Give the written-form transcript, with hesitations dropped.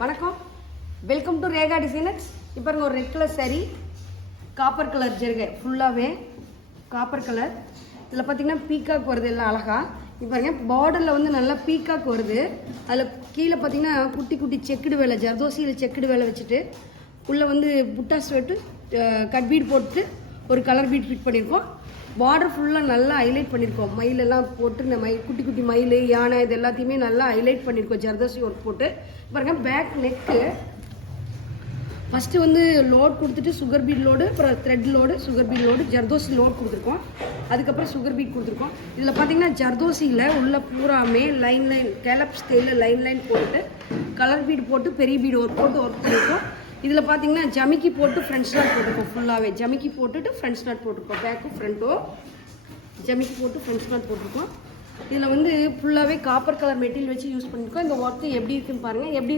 வணக்கம், welcome to Rekha designers. இப்போ ஒரு red colour sari, copper colour ஜெருகை, ஃபுல்லாகவே காப்பர் கலர். இதில் பார்த்தீங்கன்னா பீகாக் வருது, எல்லாம் அழகா. இப்போ பாருங்க, பார்டரில் வந்து நல்லா பீகாக் வருது. அதில் கீழே பார்த்தீங்கன்னா குட்டி குட்டி செக்குடு வேலை, ஜர்தோசியில் செக்குடு வேலை வச்சுட்டு உள்ளே வந்து புட்டா ஸ்வெட்டு கட் பீட் போட்டு ஒரு கலர் பீட் ஃபிட் பண்ணியிருக்கோம். பார்டர் ஃபுல்லாக நல்லா ஹைலைட் பண்ணியிருக்கோம். மயிலெல்லாம் போட்டு இந்த குட்டி குட்டி மயில், யானை இது எல்லாத்தையுமே நல்லா ஹைலைட் பண்ணியிருக்கோம் ஜர்தோசி ஒர்க் போட்டு. பாருங்க, பேக் நெக்கு ஃபஸ்ட்டு வந்து லோட் கொடுத்துட்டு சுகர் பீட் லோடு, அப்புறம் thread load, sugar beat load, zardozi load கொடுத்துருக்கோம். அதுக்கப்புறம் சுகர் பீட் கொடுத்துருக்கோம். இதில் பார்த்தீங்கன்னா ஜர்தோசியில் உள்ள பூராமே லைன் கேலப் ஸ்டைலில் லைன் போட்டு கலர் பீட் போட்டு பெரிய பீடு ஒர்க் பண்ணியிருக்கோம். இதில் பார்த்தீங்கன்னா ஜமிக்கி போட்டு ஃப்ரண்ட் ஸ்டார்ட் போட்டிருக்கோம். ஃபுல்லாகவே ஜமிக்கி போட்டுட்டு ஃப்ரண்ட் ஸ்டார்ட் போட்டிருக்கோம். பேக்கும் ஃப்ரண்ட்டும் ஜமிக்கி போட்டு ஃப்ரண்ட் ஸ்டார்ட் போட்டிருக்கோம். இதில் வந்து ஃபுல்லாகவே காப்பர் கலர் மெட்டீரியல் வச்சு யூஸ் பண்ணியிருக்கோம். இந்த ஒர்க்கு எப்படி இருக்குன்னு பாருங்கள். எப்படி